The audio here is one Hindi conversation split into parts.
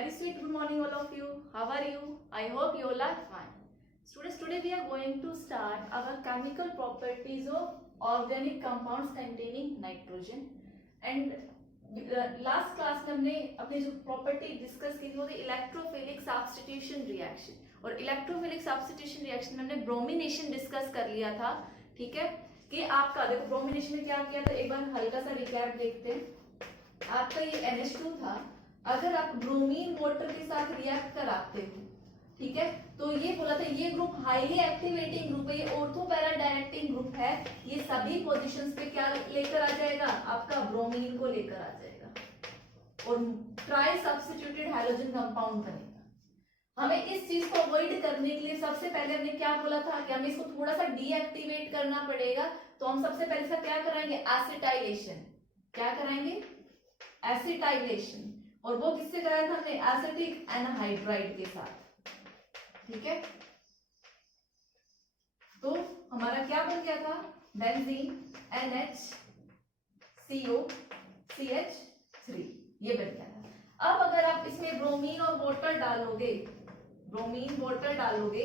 very sweet good morning all of you. How are you? I hope you all are fine. Students, today we are going to start our chemical properties of organic compounds containing nitrogen. And last class में हमने अपनी जो प्रॉपर्टी डिस्कस की थी वो थी इलेक्ट्रोफिलिक सब्स्टिट्यूशन रिएक्शन, और इलेक्ट्रोफिलिक सब्स्टिट्यूशन रिएक्शन में हमने ब्रोमिनेशन डिस्कस कर लिया था. ठीक है, कि आपका देखो ब्रोमिनेशन में क्या किया था, एक बार हल्का सा रिकैप देखते हैं. आपका ये NH2 था, अगर आप ब्रोमीन वाटर के साथ रिएक्ट कराते हो, ठीक है, तो ये बोला था ये ग्रुप हाईली एक्टिवेटिंग ग्रुप है, ये ऑर्थो पैरा डायरेक्टिंग ग्रुप है, ये सभी पोजीशंस पे क्या लेकर आ जाएगा, आपका ब्रोमीन को लेकर आ जाएगा और ट्राई सब्स्टिट्यूटेड हाइड्रोजन कंपाउंड बनेगा. हमें इस चीज को अवॉइड करने के लिए सबसे पहले हमने क्या बोला था कि हमें इसको थोड़ा सा डीएक्टिवेट करना पड़ेगा. तो हम सबसे पहले इसका क्या कराएंगे, एसिटाइलेशन. क्या कराएंगे, एसिटाइलेशन. और वो किससे कराया था हमने, एसिटिक एनहाइड्राइड के साथ. ठीक है, तो हमारा क्या बन गया था, बेंजीन NHCOCH3 ये बन गया था. अब अगर आप इसमें ब्रोमीन और वाटर डालोगे, ब्रोमीन वाटर डालोगे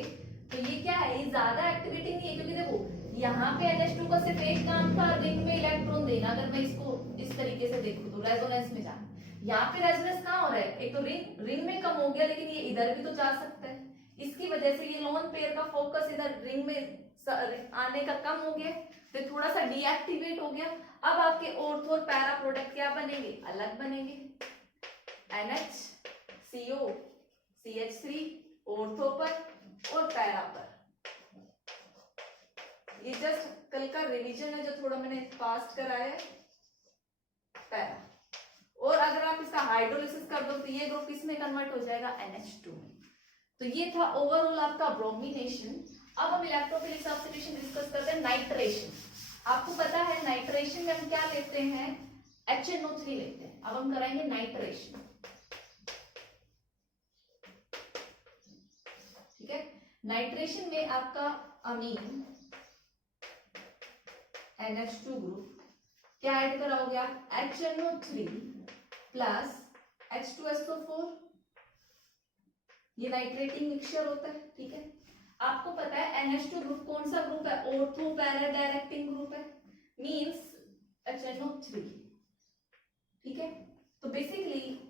तो ये क्या है, ये ज्यादा एक्टिवेटिंग नहीं है, क्योंकि देखो यहाँ पे NH2 का सिर्फ एक काम था रिंग में इलेक्ट्रॉन देना. अगर मैं इसको इस तरीके से देखूं तो रेजोनेंस में जाना, यहाँ पे रेजोनेंस कहाँ हो रहा है, एक तो रिंग में कम हो गया, लेकिन ये इधर भी तो जा सकता है. इसकी वजह से ये लोन पेयर का फोकस इधर रिंग में आने का कम हो गया, तो थोड़ा सा डीएक्टिवेट हो गया. अब आपके ऑर्थो और पैरा प्रोडक्ट क्या बनेंगे, अलग बनेंगे. NHCOCH3 ऑर्थो पर और पैरा पर. ये जस्ट कल का रिवीजन है जो थोड़ा मैंने फास्ट कराया है. पैरा, और अगर आप इसका हाइड्रोलिसिस कर दो तो ये ग्रुप किसमें कन्वर्ट हो जाएगा, NH2 में. तो ये था ओवरऑल आपका ब्रोमिनेशन. अब हम इलेक्ट्रोफिलिक सब्स्टिट्यूशन डिस्कस करते हैं, नाइट्रेशन. आपको पता है नाइट्रेशन में हम क्या लेते हैं, HNO3 लेते हैं. अब हम कराएंगे नाइट्रेशन. ठीक है, नाइट्रेशन में आपका अमीन NH2 ग्रुप क्या ऐड कराओगे आप, HNO3 प्लस H2SO4. ये नाइट्रेटिंग मिक्सचर होता है. ठीक है, आपको पता है NH2 ग्रुप कौन सा ग्रुप है, ऑर्थो पैरा डायरेक्टिंग ग्रुप है, मींस HNO3. ठीक है, तो बेसिकली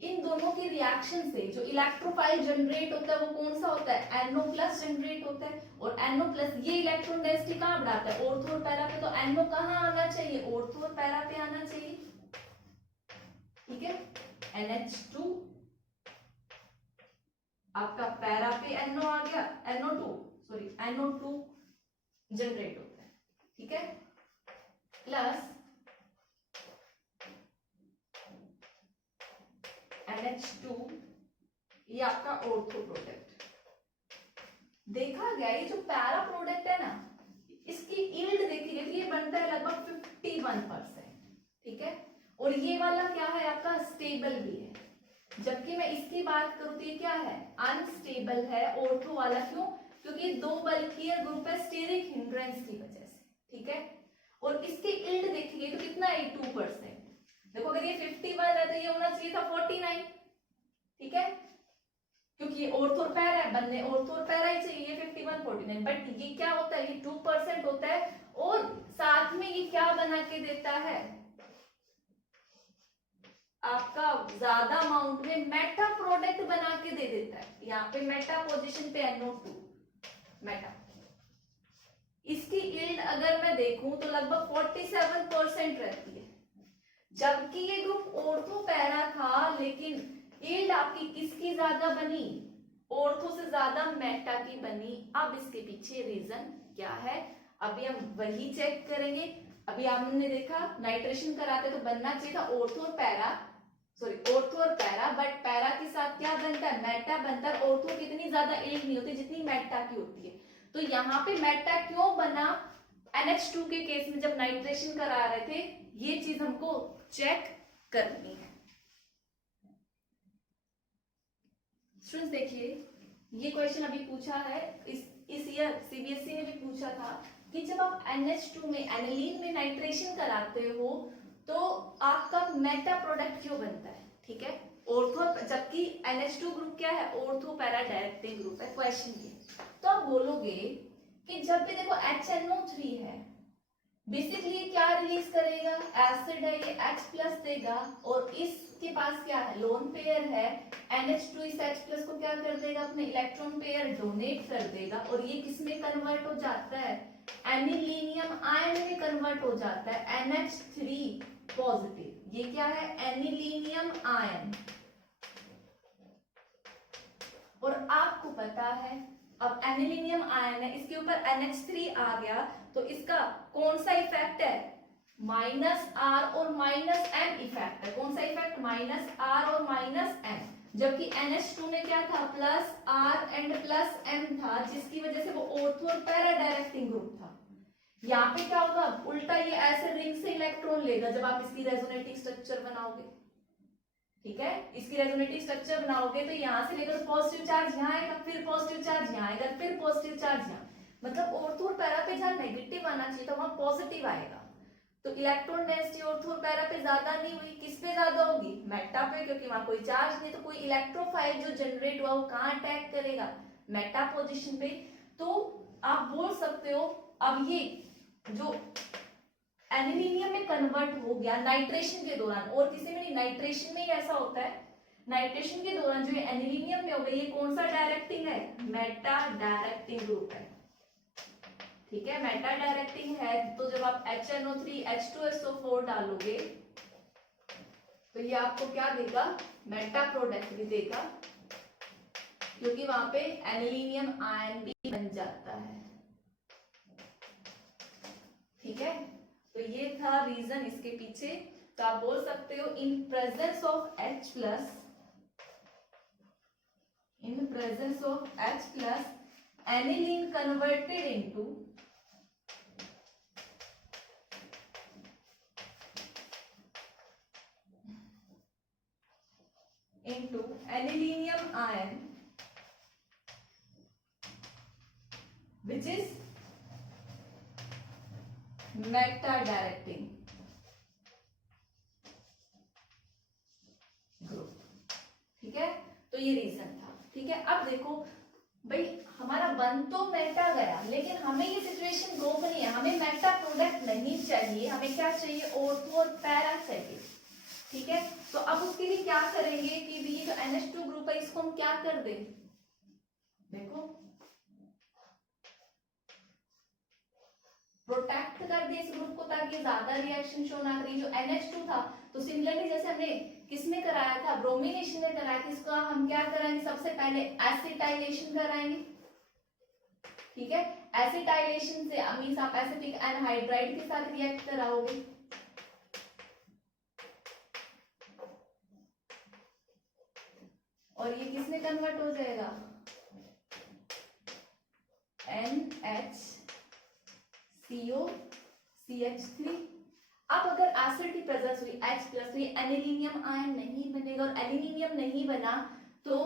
इन दोनों के रिएक्शन से जो इलेक्ट्रोफाइल जनरेट होता है वो कौन सा होता है, NO+ जनरेट होता है. और NO+ ये इलेक्ट्रॉन डेंसिटी कहाँ बढ़ाता है, ऑर्थो और पैरा पे. तो NO कहाँ आना चाहिए, ऑर्थो और पैरा पे आना चाहिए. ठीक है, NH2 आपका पैरा पे NO आ गया, NO2 जनरेट होता है. ठीक है, प्लस NH2 ये आपका ऑर्थो प्रोडक्ट. देखा गया ये जो पैरा प्रोडक्ट है ना, इसकी यील्ड देखी गई, ये बनता है लगभग 51%. ठीक है, और ये वाला क्या है आपका, स्टेबल भी है. जबकि मैं इसकी बात करूं तो ये क्या है, अनस्टेबल है ऑर्थो वाला. क्यों, क्योंकि दो बल्कियर ग्रुप है स्टेरिक हिंड्रेंस की वजह से. ठीक है, और इसकी यील्ड देखी गई तो कितना है, 2%. देखो अगर ये 51 है तो ये होना चाहिए था 49. ठीक है, क्योंकि ये ऑर्थो और पैरा है, बनने ऑर्थो और पैरा ही चाहिए, ये 51 49. बट ये क्या होता है, ये 2% होता है. और साथ में ये क्या बना के देता है, आपका ज्यादा अमाउंट में मेटा प्रोडक्ट बना के दे देता है. यहाँ पे मेटा पोजीशन पे NO2 मेटा. इसकी यील्ड अगर मैं देखूं तो लगभग 47% रहती है. जबकि ये ग्रुप ऑर्थो पैरा था, लेकिन यील्ड आपकी किसकी ज्यादा बनी, ऑर्थो से ज्यादा मेटा की बनी. अब इसके पीछे रीजन क्या है, अभी हम वही चेक करेंगे. अभी हमने देखा नाइट्रेशन कराते तो बनना चाहिए था ऑर्थो और पैरा, बट पैरा के साथ क्या बनता है, मेटा बनता है. ऑर्थो की इतनी ज्यादा यील्ड नहीं होती जितनी मेटा की होती है. तो यहाँ पे मेटा क्यों बना, NH2 के केस में जब नाइट्रेशन करा रहे थे, ये चीज हमको चेक करनी है. स्टूडेंट्स देखिए, ये क्वेश्चन अभी पूछा है, इस ईयर CBSE ने भी पूछा था कि जब आप NH2 में एनिलीन में नाइट्रेशन कराते हो तो आपका मेटा प्रोडक्ट क्यों बनता है. ठीक है, ऑर्थो, जबकि NH2 ग्रुप क्या है, ऑर्थो पैरा डायरेक्टिंग ग्रुप है। क्वेश्चन ये, तो आप बोलोगे कि जब भी देखो HNO3 है, बेसिकली क्या रिलीज करेगा, एसिड है, ये H प्लस देगा, और इसके पास क्या है, लोन पेयर है, NH2 इस H प्लस को क्या कर देगा, अपने इलेक्ट्रॉन पेयर डोनेट कर देगा, और ये किस में कन्वर्ट हो जाता है, एनिलीनियम आयन में कन्वर्ट हो जाता है, NH3 पॉजिटिव। ये क्या है, एनिलीनियम आयन। और आपको पता है, अब एनिलीनियम आयन है, इसके ऊपर NH3 आ गया, तो इसका कौन सा इफेक्ट है, -R और -M इफेक्ट है। कौन सा इफेक्ट, -R और -M। जबकि NH2 में क्या था, +R एंड +M था, जिसकी वजह से वो ऑर्थो और पैरा डायरेक्टिंग ग्रुप था। यहाँ पे क्या होगा, उल्टा ये ऐसे रिंग से इलेक्ट्रॉन लेगा जब आप इसकी रेजोनेटिंग स्ट्रक्चर बनाओगे। ठीक है, इसकी रेजोनेटिव स्ट्रक्चर बनाओगे तो यहाँ से लेकर पॉजिटिव चार्ज यहाँ आएगा, फिर पॉजिटिव चार्ज यहाँ आएगा, फिर पॉजिटिव चार्ज यहाँ, मतलब ऑर्थो और पैरा पे जहाँ नेगेटिव आना चाहिए था वहां पॉजिटिव आएगा। तो इलेक्ट्रॉन डेंसिटी ऑर्थो और पैरा पे ज्यादा नहीं हुई, किस पे ज्यादा होगी, मेटा पे, क्योंकि वहां कोई चार्ज नहीं, तो कोई इलेक्ट्रोफाइल जो जनरेट हुआ वो कहाँ अटैक करेगा, मेटा पोजिशन पे। तो आप बोल सकते हो अब ये जो एनिलीनियम में कन्वर्ट हो गया नाइट्रेशन के दौरान, और किसी में नहीं, नाइट्रेशन में ही ऐसा होता है। नाइट्रेशन के दौरान जो एनिलीनियम में हो गया, ये कौन सा डायरेक्टिंग है, मेटा डायरेक्टिंग ग्रुप है। ठीक है, मेटा डायरेक्टिंग है, तो जब आप HNO3 H2SO4 डालोगे तो ये आपको क्या देगा, मेटा प्रोडक्ट भी देगा, क्योंकि वहां पे एनिलीनियम आयन भी बन जाता है। ठीक है, तो ये था रीजन इसके पीछे। तो आप बोल सकते हो in presence of H plus, in presence of H plus aniline converted into anilinium ion, which is meta directing group. ठीक है, तो ये रीजन था। ठीक है, अब देखो भाई हमारा बन तो मेटा गया, लेकिन हमें ये सिचुएशन रोकनी है, हमें मेटा प्रोडक्ट नहीं चाहिए, हमें क्या चाहिए, ऑर्थो और पैरा चाहिए। ठीक है, तो अब उसके लिए क्या करेंगे कि ये जो NH2 ग्रुप है इसको हम क्या कर दें, देखो प्रोटेक्ट कर दे इस ग्रुप को, ताकि ज्यादा रिएक्शन शो ना करे। जो NH2 था, तो सिमिलरली जैसे हमने किसमें कराया था, ब्रोमिनेशन में कराया था, इसका हम क्या कराएंगे, सबसे पहले एसिटाइलेशन कराएंगे। ठीक है, एसिटाइलेशन से मींस आप एसिटिक एनहाइड्राइड के साथ रिएक्ट कराओगे। और ये किसमें कन्वर्ट हो जाएगा, NHCO CH3। अब अगर एसिड की प्रेजेंस हुई H प्लस, तो ये एनिलीनियम आयन नहीं बनेगा, और एनिलीनियम नहीं बना तो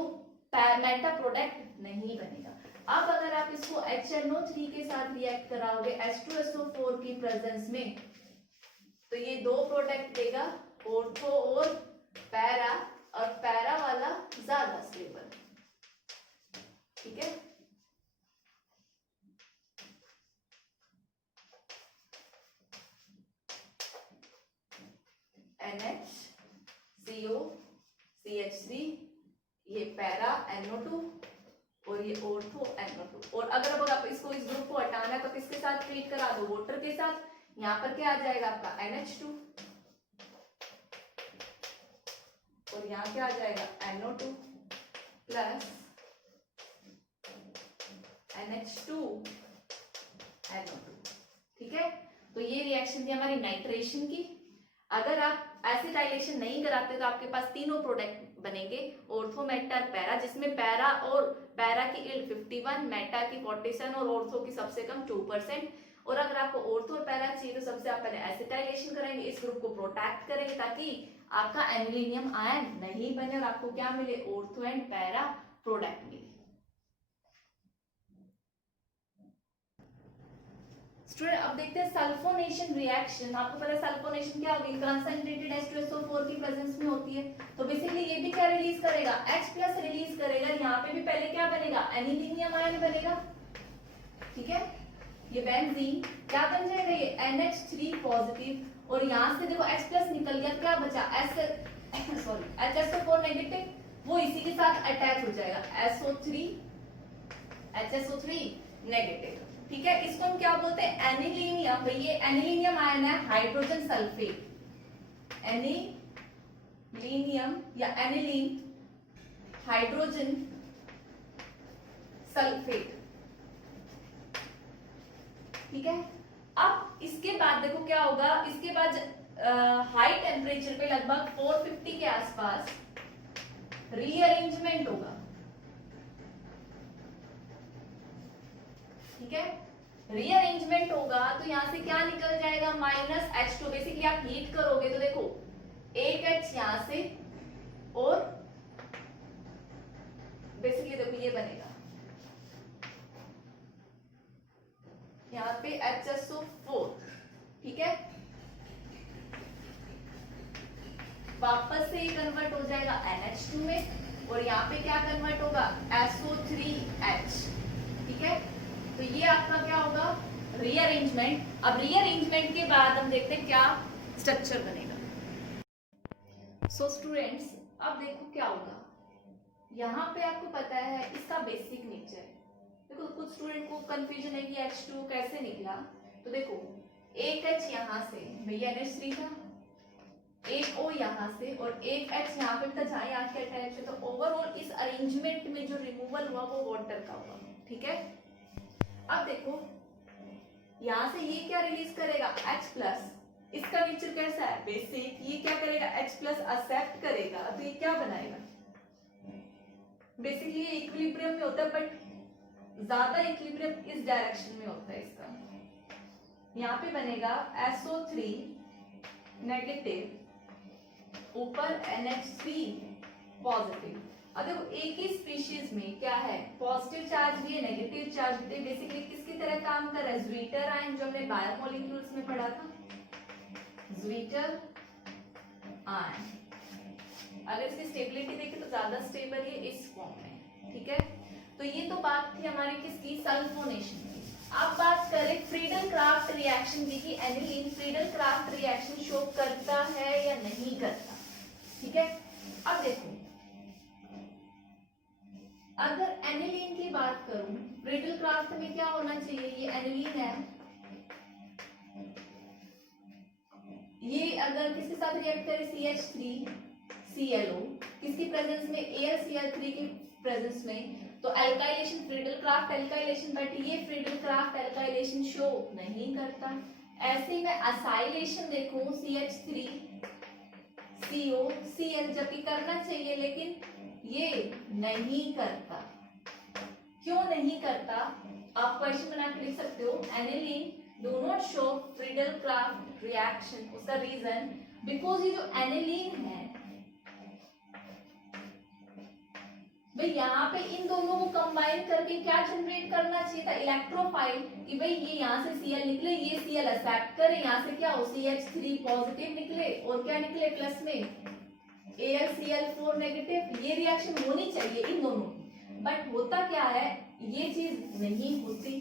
मेटा प्रोडक्ट नहीं बनेगा। अब अगर आप इसको HNO3 के साथ रिएक्ट कराओगे H2SO4 की प्रेजेंस में, तो ये दो प्रोडक्ट देगा, ऑर्थो और पैरा, और पैरा वाला ज्यादा स्टेबल। ठीक है, NHCO CH3, ये पैरा NO2 और ये ऑर्थो NO2। और अगर आप इसको इस ग्रुप को हटाना है तो किसके साथ ट्रीट करा दो, वाटर के साथ। यहाँ पर क्या आ जाएगा आपका NH2, और यहाँ क्या आ जाएगा NO2 प्लस NH2 NO2। ठीक है, तो ये रिएक्शन थी हमारी नाइट्रेशन की। अगर आप एसिटाइलेशन नहीं कराते तो आपके पास तीनों प्रोडक्ट बनेंगे, ऑर्थो मेटा पैरा, जिसमें पैरा और पैरा की यील्ड 51, मेटा की 47 और ऑर्थो की सबसे कम 2%। और अगर आपको ऑर्थो और पैरा चाहिए तो सबसे आप पहले एसिटाइलेशन करेंगे, इस ग्रुप को प्रोटेक्ट करेंगे ताकि आपका एनिलीनियम आयन नहीं बने और आपको क्या मिले, ऑर्थो एंड पैरा प्रोडक्ट मिले। स्टूडेंट अब देखते हैं सल्फोनेशन रिएक्शन। आपको पता है सल्फोनेशन क्या होगी, कंसंट्रेटेड H2SO4 की प्रेजेंस में होती है। तो बेसिकली ये भी क्या रिलीज करेगा, H+ रिलीज करेगा। यहाँ पे भी पहले क्या बनेगा, एनिलीनियम आयन बनेगा, ठीक है। ये बेंजीन क्या बन जाएगा, ये NH3 पॉजिटिव, और यहाँ से देखो H+ निकल गया, क्या बचा HSO4 नेगेटिव, वो इसी के साथ अटैच हो जाएगा SO3 HSO3 नेगेटिव, ठीक है। इसको हम क्या बोलते हैं, एनिलीनियम। भाई ये एनिलीनियम आयन है हाइड्रोजन सल्फेट, एनिलीनियम या एनिलीन हाइड्रोजन सल्फेट, ठीक है। अब इसके बाद देखो क्या होगा, इसके बाद हाई टेम्परेचर पे लगभग 450 के आसपास रीअरेंजमेंट होगा, ठीक है। रीअरेंजमेंट होगा तो यहां से क्या निकल जाएगा, -H2। बेसिकली आप हीट करोगे तो देखो एक H यहां से, और बेसिकली देखो ये बनेगा यहाँ पे HSO4, ठीक है। वापस से ये कन्वर्ट हो जाएगा NH2 में, और यहाँ पे क्या कन्वर्ट होगा, SO3H, ठीक है। तो ये आपका क्या होगा, रीअरेंजमेंट। अब रीअरेंजमेंट के बाद हम देखते हैं क्या स्ट्रक्चर बनेगा। सो स्टूडेंट्स अब देखो क्या होगा, यहाँ पे आपको पता है इसका बेसिक नेचर। देखो कुछ स्टूडेंट को कंफ्यूजन है कि H2 कैसे निकला। तो देखो एक H यहाँ से, भैया NH3 था, एक O यहाँ से और एक H यहाँ पे था जहाँ यहाँ के अटैच है। तो ओवरऑल इस अरेंजमेंट में जो रिमूवल हुआ वो वाटर का हुआ, ठीक है। अब देखो यहाँ से ये क्या रिलीज करेगा, H+। इसका नेचर कैसा है, बेसिक। ये क्या करेगा, H+ एक्सेप्ट करेगा, तो ये क्या बनाएगा, बेसिकली ये इक्विलिब्रियम में होता है, बट ज्यादा इक्विलिब्रियम इस डायरेक्शन में होता है इसका। यहाँ पे बनेगा SO3 नेगेटिव, ऊपर NH3 पॉजिटिव। अब देखो एक ही स्पीशीज में क्या है, पॉजिटिव चार्ज भी है, नेगेटिव चार्ज भी है। बेसिकली किसकी तरह काम कर रहा है, ज्वीटर आयन, जो हमने बायोमोलिक्यूल्स में पढ़ा था, ज्वीटर आयन। अगर इसकी स्टेबिलिटी देखें तो ज्यादा स्टेबल है इस फॉर्म में, ठीक है। तो ये तो बात थी हमारी किसकी, सल्फोनेशन की। अब बात करें फ्रीडल क्राफ्ट रिएक्शन की, कि aniline Friedel craft reaction show करता है या नहीं करता, ठीक है। अब देखो अगर एनिलीन की बात करूं, फ्रीडल क्राफ्ट में क्या होना चाहिए, ये एनिलीन है, ये अगर किसके साथ रिएक्ट करे, CH3ClO, किसकी प्रेजेंस में, AlCl3 की प्रेजेंस में, तो alkylation, Friedel craft alkylation, but ये फ्रीडल क्राफ्ट एल्काइलेशन शो नहीं करता। ऐसे ही मैं असाइलेशन देखूं, CH3COCl, जबकि करना चाहिए लेकिन ये नहीं करता। क्यों नहीं करता, आप क्वेश्चन बना के लिख सकते हो, aniline do not show Friedel craft reaction. उसका रीजन, बिकॉज ये जो एनिलीन है भाई, यहाँ पे इन दोनों को कंबाइन करके क्या जनरेट करना चाहिए था, इलेक्ट्रोफाइल, कि भाई ये यहाँ से Cl निकले, ये Cl एक्सेप्ट करे, यहाँ से क्या हो, CH3 पॉजिटिव निकले, और क्या निकले प्लस में AlCl4 नेगेटिव। ये रिएक्शन होनी चाहिए इन दोनों की, बट होता क्या है, ये चीज नहीं होती।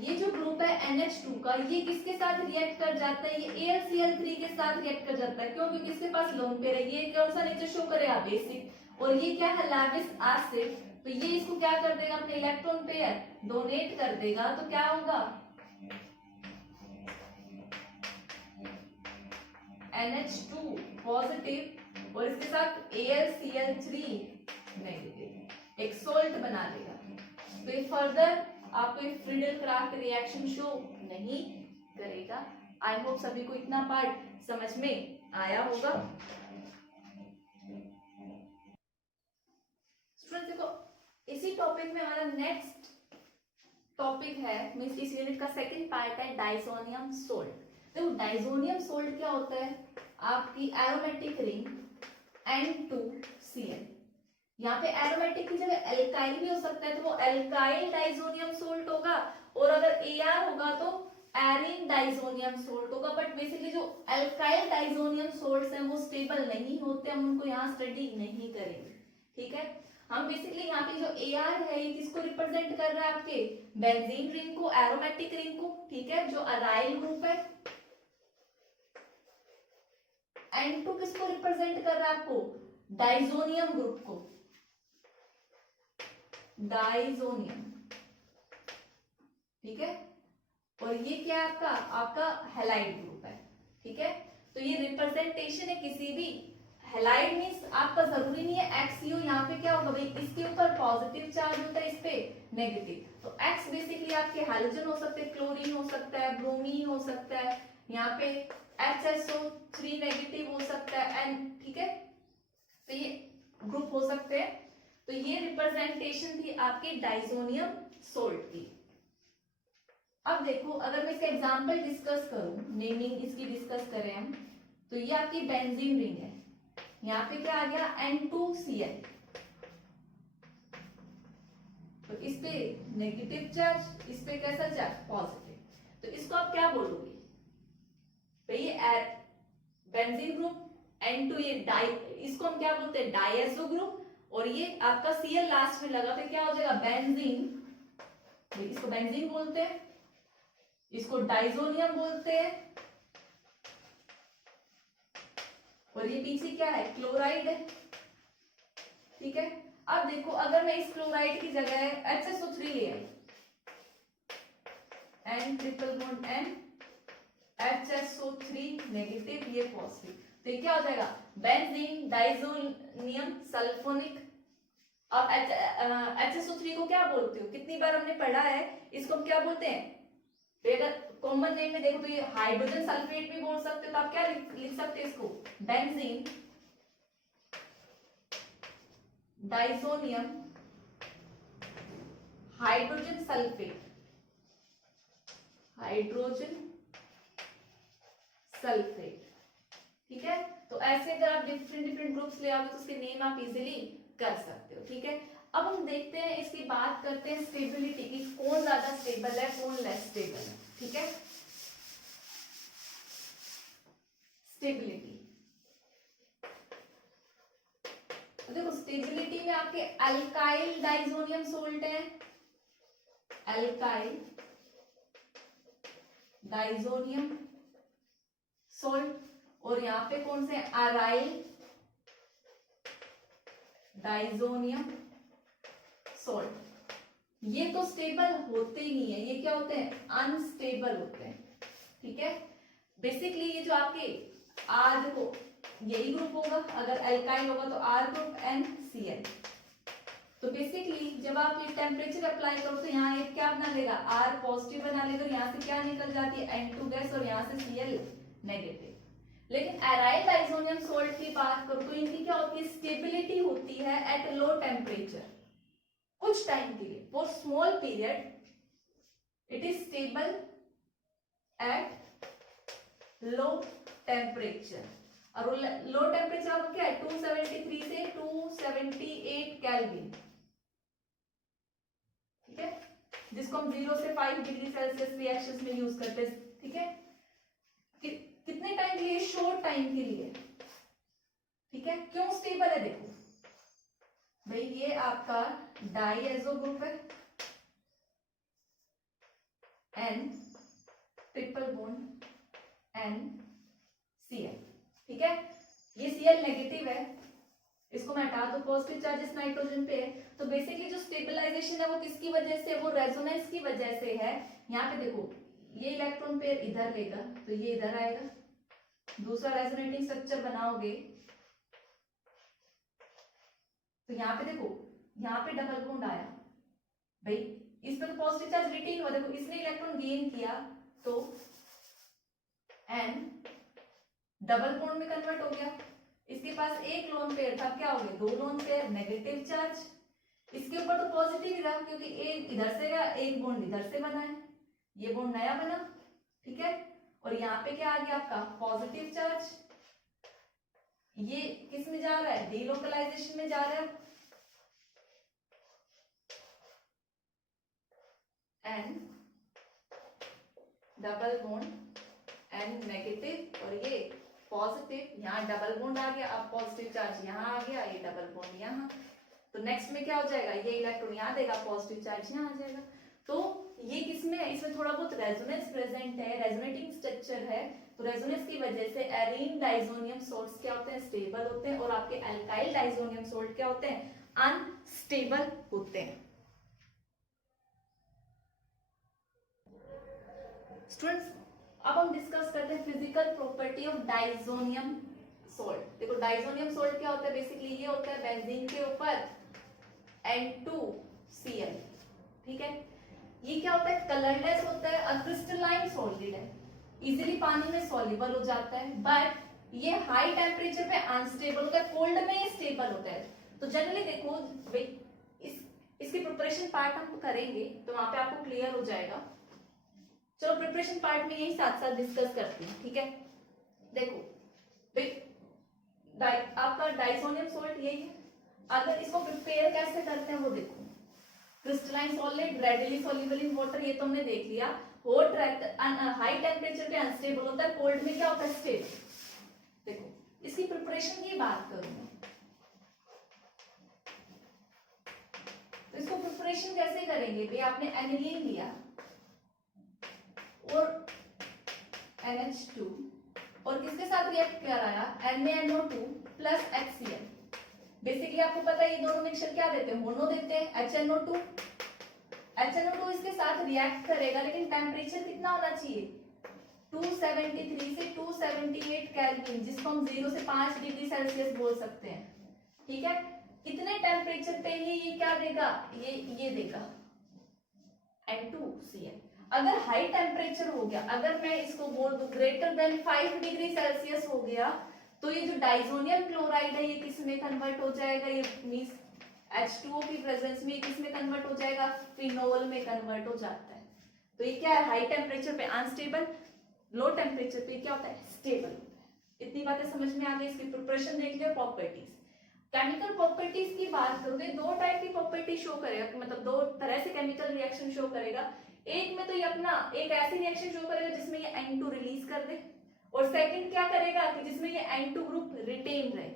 ये जो ग्रुप है NH2 का, ये किसके साथ रिएक्ट कर जाता है, ये AlCl3 के साथ रिएक्ट कर जाता है। क्यों, क्योंकि इसके पास लोन पेयर है। ये कौन सा नेचर शो करेगा, बेसिक, और ये क्या है, लैविस एसिड। तो ये इसको क्या कर देगा, अपने इलेक्ट्रॉन पेयर डोनेट कर देगा, तो क्या होगा, NH2 पॉजिटिव और इसके साथ AlCl3 नेगेटिव, एक सोल्ट बना देगा। तो ये फर्दर आपको एक फ्रीडल क्राफ्ट रिएक्शन शो नहीं करेगा। आई होप सभी को इतना पार्ट समझ में आया होगा। स्टूडेंट्स देखो इसी टॉपिक में हमारा नेक्स्ट टॉपिक है, मींस इस यूनिट का सेकंड पार्ट है डाइसोनियम सोल्ट। देखो डाइसोनियम सोल्ट क्या होता है, आपकी एरोमेटिक रिंग N2Cl। यहाँ पे एरोमेटिक की जगह एल्काइल भी हो सकता है, तो वो एल्काइल डाइसोनियम सोल्ट होगा। और अगर Ar होगा तो एरिन डाइजोनियम सोल्ट होगा। बट बेसिकली जो अल्काइल डाइजोनियम सोल्ट्स हैं वो स्टेबल नहीं होते, हम उनको यहाँ स्टडी नहीं करेंगे, ठीक है। हम बेसिकली यहाँ पे जो Ar है ये किसको रिप्रेजेंट कर रहा है, आपके बेंजीन रिंग को, एरोमेटिक रिंग को, ठीक है, जो अराइल ग्रुप है। N2 किसको रिप्रेजेंट कर रहा है, आपको डाइजोनियम ग्रुप को, डाइजोनियम, ठीक है। और ये क्या है आपका, आपका हैलाइड ग्रुप है, ठीक है। तो ये रिप्रेजेंटेशन है किसी भी हैलाइड मींस आपका जरूरी नहीं है एक्स यू, यहाँ पे क्या होगा भाई, इसके ऊपर पॉजिटिव चार्ज होता है, इस पे नेगेटिव। तो एक्स बेसिकली आपके हाइड्रोजन हो सकते हैं, क्लोरीन हो सकता है, ब्रोमीन हो सकता है, यहाँ पे HSO3 नेगेटिव हो सकता है, एन, ठीक है। तो ये ग्रुप हो सकते हैं। तो ये रिप्रेजेंटेशन थी आपके डाइजोनियम सोल्ट की। अब देखो अगर मैं इसका एग्जांपल डिस्कस करूं, नेमिंग इसकी डिस्कस करें हम, तो ये आपकी बेंजीन रिंग है, यहाँ पे क्या आ गया N2Cl, तो इस पे नेगेटिव चार्ज, इस पे कैसा चार्ज, पॉजिटिव। तो इसको आप क्या बोलोगे भाई, बेंजीन ग्रुप, N2 ये डाई, इसको हम क्या बोलते हैं डाइएजो ग्रुप, और ये आपका Cl लास्ट में लगा तो क्या हो जाएगा बेंजीन, इसको बेंजीन बोलते हैं, इसको डाइजोनियम बोलते हैं, और ये पीछे क्या है क्लोराइड है, ठीक है। अब देखो अगर मैं इस क्लोराइड की जगह HSO3 ले आई, N triple bond N, HSO3 negative, ये पॉजिटिव, तो ये क्या हो जाएगा बेंजीन डाइजोनियम सल्फोनिक। अब HSO3 को क्या बोलते हो, कितनी बार हमने पढ़ा है, इसको हम क्या बोलते हैं, अगर कॉमन नेम में देखो तो ये हाइड्रोजन सल्फेट भी बोल सकते हो, तो आप क्या लिख सकते हैं इसको benzene diazonium hydrogen sulphate, hydrogen sulphate, ठीक है। तो ऐसे अगर आप डिफरेंट डिफरेंट ग्रुप्स ले आओगे तो उसके नेम आप इजीली कर सकते हो, ठीक है। अब हम देखते हैं, इसकी बात करते हैं स्टेबिलिटी की, कौन ज्यादा स्टेबल है कौन लेस स्टेबल है, ठीक है। स्टेबिलिटी, तो देखो स्टेबिलिटी में आपके अल्काइल डाइजोनियम सोल्ट है, अल्काइल डाइजोनियम सोल्ट, और यहाँ पे कौन से अराइल डाइजोनियम सोल्ट। ये तो स्टेबल होते ही नहीं है, ये क्या होते हैं अनस्टेबल होते हैं, ठीक है। बेसिकली ये जो आपके आर को यही ग्रुप होगा, अगर अल्काइल होगा तो आर ग्रुप NCl। तो बेसिकली जब आप ये टेम्परेचर अप्लाई करो तो यहाँ ये क्या बना लेगा, आर पॉजिटिव बना लेगा, यहाँ से क्या निकल जाती है N2 गैस, और यहाँ से Cl नेगेटिव। लेकिन एराइल डाइजोनियम सोल्ट की बात करो तो इनकी क्या होती है, स्टेबिलिटी होती है एट लो टेम्परेचर, कुछ टाइम के लिए, for small period it is stable at low temperature. और लो टेम्परेचर आपका क्या है 273 से 278 केल्विन, ठीक है, जिसको हम 0 से 5 डिग्री सेल्सियस रिएक्शंस में यूज करते हैं, ठीक है। कितने टाइम के लिए, शॉर्ट टाइम के लिए, ठीक है। क्यों स्टेबल है, देखो भाई ये आपका डाइएजो ग्रुप है, N ट्रिपल बॉन्ड NCl, ठीक है। ये Cl नेगेटिव है, इसको मैं हटा दो, पॉजिटिव चार्जेस नाइट्रोजन पे है। तो बेसिकली जो स्टेबलाइजेशन है वो किसकी वजह से, वो रेजोनेंस की वजह से है। यहाँ पे देखो ये इलेक्ट्रॉन पेयर इधर लेगा तो ये इधर आएगा, दूसरा रेजोनेटिंग स्ट्रक्चर बनाओगे तो यहाँ पे देखो, यहाँ पे डबल बॉन्ड आया भाई, इस पे तो पॉजिटिव चार्ज रिटेन हुआ, देखो इसने इलेक्ट्रॉन गेन किया तो N डबल बॉन्ड में कन्वर्ट हो गया, इसके पास एक लोन पेयर था, क्या हो गया 2 लोन पेयर, नेगेटिव चार्ज। इसके ऊपर तो पॉजिटिव ही रहा क्योंकि एक इधर से गया, एक बॉन्ड इधर से बना है, ये बॉन्ड नया बना, ठीक है। और यहाँ पे क्या आ गया आपका पॉजिटिव चार्ज, ये किस में जा रहा है, डीलोकलाइजेशन में जा रहा है, N double bond and negative, और ये पॉजिटिव, यहाँ डबल बॉन्ड आ गया, अब पॉजिटिव चार्ज यहाँ आ गया, ये डबल बॉन्ड यहाँ, तो नेक्स्ट में क्या हो जाएगा, ये इलेक्ट्रॉन यहाँ देगा, पॉजिटिव चार्ज यहाँ आ जाएगा। तो ये किसमें है, इसमें थोड़ा बहुत रेजोनेंस प्रेजेंट है, रेजोनेटिंग स्ट्रक्चर है, तो रेजोनेंस की वजह से एरीन डाइजोनियम सॉल्ट्स क्या होते हैं, स्टेबल होते हैं, और आपके एल्काइल डाइजोनियम सॉल्ट क्या होते हैं, अनस्टेबल होते हैं। स्टूडेंट्स अब हम डिस्कस करते हैं physical property of diazonium salt. देखो डाइजोनियम सॉल्ट क्या होता है, बेसिकली ये होता है बेंजीन के ऊपर N2Cl, ठीक है। ये क्या होता है, कलरलेस होता है और क्रिस्टलाइन सॉलिड है, इजीली पानी में सॉल्युबल हो जाता है, बट ये हाई टेम्परेचर पे अनस्टेबल होता है, कोल्ड में ये स्टेबल होता है। तो जनरली देखो इसकी प्रिपरेशन पार्ट हम करेंगे तो वहां पे आपको क्लियर हो जाएगा। चलो प्रिपरेशन पार्ट में यही साथ साथ डिस्कस करते हैं, ठीक है। देखो आपका डाइसोनियम सॉल्ट यही है, अगर इसको प्रिपेयर कैसे करते हैं वो देखो, crystalline solid readily soluble in water, ये तुमने देख लिया, हॉट हाई टेम्परेचर पे अनस्टेबल होता है, कोल्ड में क्या होता है, स्टेबल। देखो इसकी प्रिपरेशन की बात करूंगा, तो इसको प्रिपरेशन कैसे करेंगे भाई, आपने एनिलीन लिया और NH2 और किसके साथ रिएक्ट कराया, NaNO2 प्लस HCl। बेसिकली आपको पता है ये दोनों मिक्सचर क्या देते हैं, मोनो देते हैं, HNO2। HNO2 इसके साथ रिएक्ट करेगा, लेकिन टेम्परेचर कितना होना चाहिए, 273 से 278 केल्विन, जिसको हम 0 से 5 डिग्री सेल्सियस बोल सकते हैं, ठीक है। कितने टेम्परेचर पे ही ये क्या देगा, ये देगा N2Cl। अगर हाई टेम्परेचर हो गया, अगर मैं इसको बोल दूं ग्रेटर देन 5 डिग्री सेल्सियस हो गया, तो ये जो डाइजोनियम क्लोराइड है ये किस में कन्वर्ट हो जाएगा, ये मींस H2O की प्रेजेंस में किस में कन्वर्ट हो जाएगा, फिनोल में कन्वर्ट हो जाता है। तो ये क्या है, हाई टेम्परेचर पे अनस्टेबल, लो टेम्परेचर पे क्या होता है, स्टेबल होता है। इतनी बातें समझ में आ गई, इसकी प्रिपरेशन देख लिया। प्रॉपर्टीज, केमिकल प्रॉपर्टीज की बात करोगे, दो टाइप की प्रॉपर्टी शो करेगा, मतलब दो तरह से केमिकल रिएक्शन शो करेगा। एक में तो ये अपना एक ऐसी रिएक्शन शो करेगा जिसमें ये N2 रिलीज कर दे, और सेकंड क्या करेगा कि जिसमें ये N2 ग्रुप रिटेन रहे।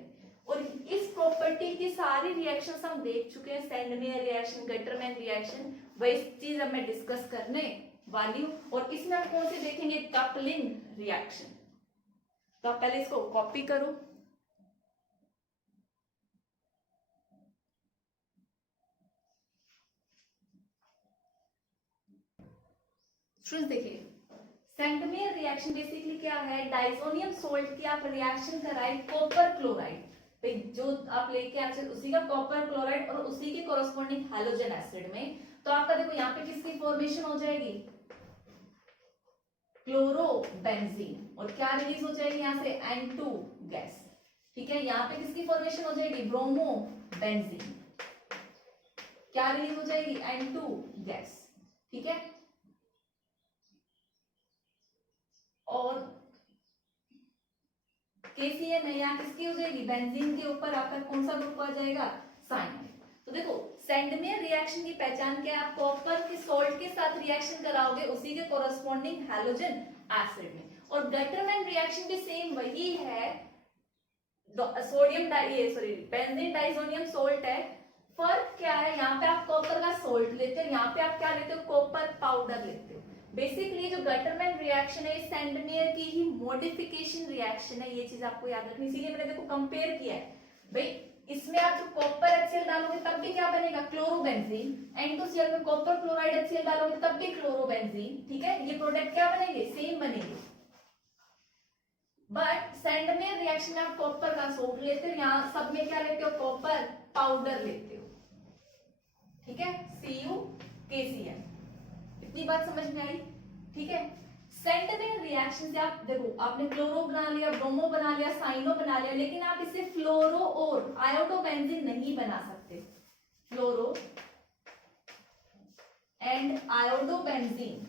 और इस प्रॉपर्टी की सारी रिएक्शंस हम देख चुके हैं, सैंडमेयर रिएक्शन, गटरमैन रिएक्शन, वही चीज अब मैं डिस्कस करने वाली हूँ। और इसमें हम कौन से देखेंगे, कपलिंग रिएक्शन। तो आप पहले इसको कॉपी करो, स्टूडेंट्स देखिए सैंडमेयर रिएक्शन बेसिकली क्या है, डाइसोनियम सॉल्ट की आप रिएक्शन कराए कॉपर क्लोराइड पे, जो आप लेके आए उसी का कॉपर क्लोराइड और उसी के कोरोस्पोंडिंग हैलोजन एसिड में, तो आपका देखो यहाँ पे किसकी फॉर्मेशन हो जाएगी, क्लोरोबेंजीन, और क्या रिलीज हो जाएगी यहाँ से, N2 गैस, ठीक है। यहाँ पे किसकी फॉर्मेशन हो जाएगी, ब्रोमोबेंजीन, क्या रिलीज हो जाएगी, N2 गैस, ठीक है। और KCN है, यहाँ किसकी हो जाएगी, बेंजीन के ऊपर आपका कौन सा ग्रुप आ जाएगा, साइनाइड। तो देखो सैंडमेयर रिएक्शन की पहचान क्या है, आप कॉपर के सॉल्ट के साथ रिएक्शन कराओगे उसी के कोरोस्पोंडिंग हैलोजन एसिड में। और गटरमैन रिएक्शन भी सेम वही है, सोडियम बेंजीन डाइसोनियम सॉल्ट है, फर्क क्या है, यहाँ पे आप कॉपर का सॉल्ट लेते हो, यहाँ पे आप क्या लेते हो, कॉपर पाउडर लेते हो। बेसिकली जो गटरमैन रिएक्शन है सैंडमेयर की ही मॉडिफिकेशन रिएक्शन है, ये चीज आपको याद रखनी, इसीलिए मैंने देखो कंपेयर किया है भाई। इसमें आप जो कॉपर HCl डालोगे तब भी क्या बनेगा, क्लोरोबेंजीन, N2Cl में कॉपर क्लोराइड HCl डालोगे तब भी क्लोरोबेंजीन, ठीक है। ये प्रोडक्ट क्या बनेंगे, सेम बनेंगे। बट सैंडमेयर रिएक्शन में आप कॉपर का सॉल्ट लेते हो, यहाँ सब में क्या लेते हो, कॉपर पाउडर लेते हो, ठीक है, CuKCl। इतनी बात समझ में आई, ठीक है। सैंडमेयर रिएक्शन से आप देखो, आपने क्लोरो बना लिया, ब्रोमो बना लिया, साइनो बना लिया, लेकिन आप इसे फ्लोरो और आयोडोबेंजीन नहीं बना सकते। फ्लोरो एंड आयोडोबेंजीन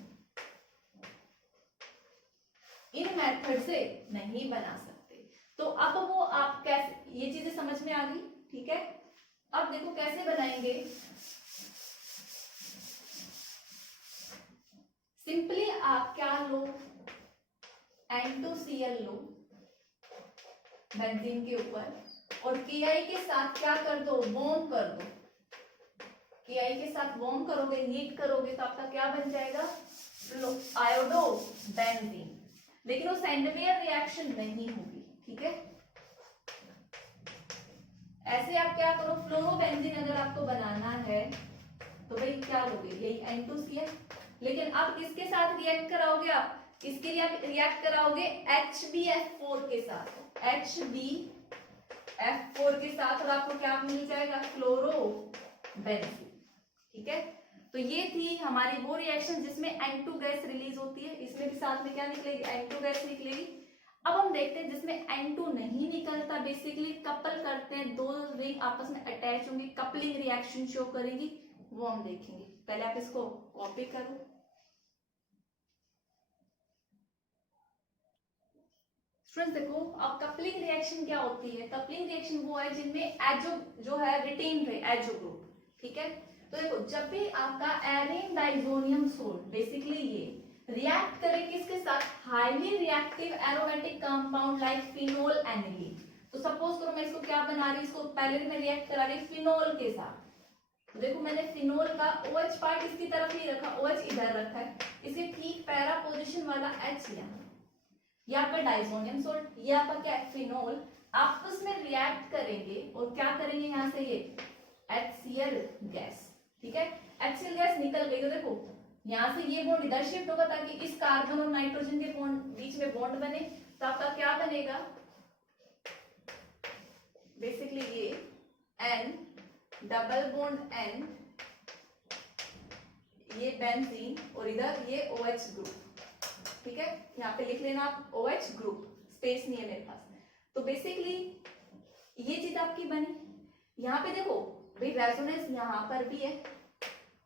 इन मेथड से नहीं बना सकते। तो अब वो आप कैसे, ये चीजें समझ में आ गई, ठीक है। अब देखो कैसे बनाएंगे, सिंपली आप क्या लो, N2Cl लो बेंजीन के ऊपर, और Ki के साथ क्या कर दो, वार्म कर दो। Ki के साथ वार्म करोगे, हीट करोगे, तो आपका क्या बन जाएगा, आयोडो बेंजीन। लेकिन वो सेंडमेयर रिएक्शन नहीं होगी, ठीक है। ऐसे आप क्या करो, फ्लोरोबेंजीन अगर आपको बनाना है तो भाई क्या लोगे, यही N2Cl। लेकिन अब किसके साथ रिएक्ट कराओगे आप, इसके लिए आप रिएक्ट कराओगे HbF4 के साथ, HbF4 के साथ, और आपको क्या मिल जाएगा, फ्लोरोबेंजीन, ठीक है। तो ये थी हमारी वो रिएक्शन जिसमें N2 गैस रिलीज होती है, इसमें भी साथ में क्या निकलेगी, N2 गैस निकलेगी। अब हम देखते हैं जिसमें N2 नहीं निकलता, बेसिकली कपल करते हैं, दो रिंग आपस में अटैच होंगी, कपलिंग रिएक्शन शो करेंगी, वो हम देखेंगे। पहले आप इसको कॉपी करो। स्टूडेंट्स देखो, अब कपलिंग रिएक्शन क्या होती है, कपलिंग रिएक्शन वो है जिनमें एजो जो है रिटेन रहे, एजो ग्रुप, ठीक है। तो देखो, जब भी आपका एरिन डाइजोनियम सोल्ट बेसिकली ये रिएक्ट करे किसके साथ, highly reactive aromatic compound like phenol aniline. तो सपोज करो मैं इसको क्या बना रही, इसको पहले मैं रिएक्ट करा रही फिनोल के साथ। तो देखो मैंने फिनोल का OH पार्ट इसकी तरफ ही रखा, OH इधर रखा है, इसके ठीक पैरा पोजीशन वाला H लिया, ये आपका डाइजोनियम सोल्ट, ये आपका क्या है, फिनोल, आपस में रिएक्ट करेंगे और क्या करेंगे, यहाँ से ये HCl गैस, ठीक है। HCl गैस निकल गई, तो देखो यहाँ से ये बॉन्ड इधर शिफ्ट होगा ताकि इस कार्बन और नाइट्रोजन के बॉन्ड बीच में बॉन्ड बने। तो आपका क्या बनेगा, बेसिकली ये N डबल बॉन्ड N, ये बेंजीन, और इधर ये OH ग्रुप, ठीक है। यहाँ पे लिख लेना आप OH ग्रुप, स्पेस नहीं है मेरे पास। तो बेसिकली ये चीज आपकी बनी। यहाँ पे देखो भाई रेजोनेंस यहाँ पर भी है,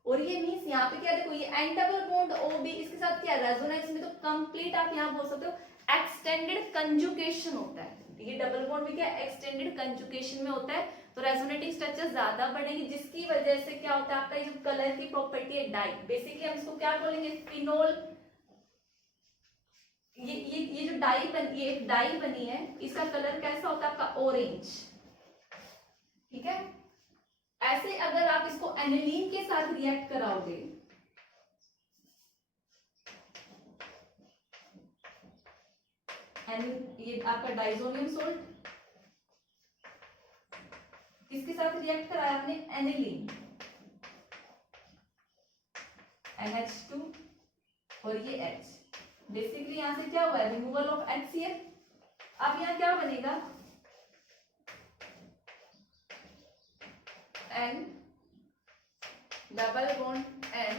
और ये मींस यहाँ पे क्या, देखो ये N डबल बॉन्ड OB, इसके साथ क्या रेजोनेंस में, तो कंप्लीट आप यहाँ बोल सकते हो एक्सटेंडेड कंजुगेशन होता है। ये डबल बॉन्ड भी क्या एक्सटेंडेड कंजुगेशन में होता है, तो रेजोनेटिंग स्ट्रक्चर ज्यादा बढ़ेगी, जिसकी वजह से क्या होता है, आपका ये जो कलर की प्रॉपर्टी है डाई, बेसिकली हम इसको क्या बोलेंगे, फिनोल। ये जो डाई बनी, ये एक डाई बनी है, इसका कलर कैसा होता है आपका, ऑरेंज, ठीक है। ऐसे अगर आप इसको एनिलीन के साथ रिएक्ट कराओगे, ये आपका डाइजोनियम सोल्ट, किसके साथ रिएक्ट कराया आपने, एनिलीन, NH2 और ये H, बेसिकली यहां से क्या हुआ है, रिमूवल ऑफ HCl। अब यहाँ क्या बनेगा, N डबल बॉन्ड N,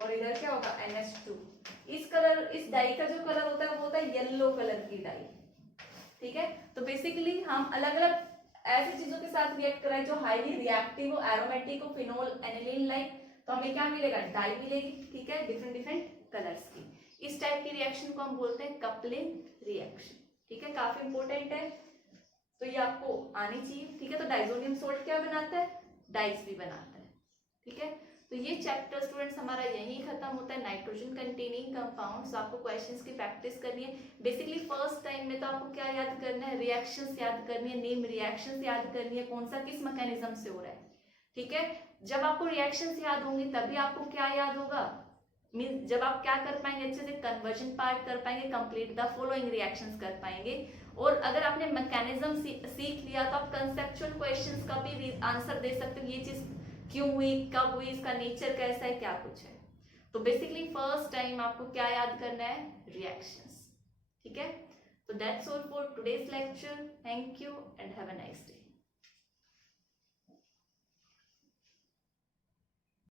और इधर क्या होगा, NH2। इस कलर, इस डाई का जो कलर होता है वो होता है येलो कलर की डाई, ठीक है। तो बेसिकली हम अलग अलग ऐसी चीजों के साथ रिएक्ट कराए जो हाईली रिएक्टिव हो, एरोमेटिक हो, फिनोल एनिलीन लाइक, तो हमें क्या मिलेगा, डाई मिलेगी, ठीक है, डिफरेंट डिफरेंट कलर्स की। इस टाइप की रिएक्शन को हम बोलते हैं कपलिंग रिएक्शन, ठीक है, काफी इंपॉर्टेंट है, तो ये आपको आनी चाहिए, ठीक है। तो डाइजोनियम सोल्ट क्या बनाता है, डाइस भी बनाता है, ठीक है। तो ये चैप्टर स्टूडेंट्स हमारा यहीं खत्म होता है, नाइट्रोजन कंटेनिंग कंपाउंड्स। आपको क्वेश्चंस की प्रैक्टिस करनी है। बेसिकली फर्स्ट टाइम में तो आपको क्या याद करना है, रिएक्शंस याद करनी है, नेम रिएक्शंस याद करनी है, कौन सा किस मैकेनिज्म से हो रहा है, ठीक है। जब आपको रिएक्शंस याद होंगी तभी आपको क्या याद होगा, मीन जब आप क्या कर पाएंगे, अच्छे से कन्वर्जन पार्ट कर पाएंगे, कंप्लीट द फॉलोइंग रिएक्शंस कर पाएंगे। और अगर आपने मैकेनिज्म सीख लिया तो आप कंसेप्चुअल क्वेश्चंस का भी आंसर दे सकते हो, ये चीज क्यों हुई, कब हुई, इसका नेचर कैसा है, क्या कुछ है। तो बेसिकली फर्स्ट टाइम आपको क्या याद करना है, रिएक्शंस, ठीक है। तो that's all for today's lecture. Thank you and have a nice day.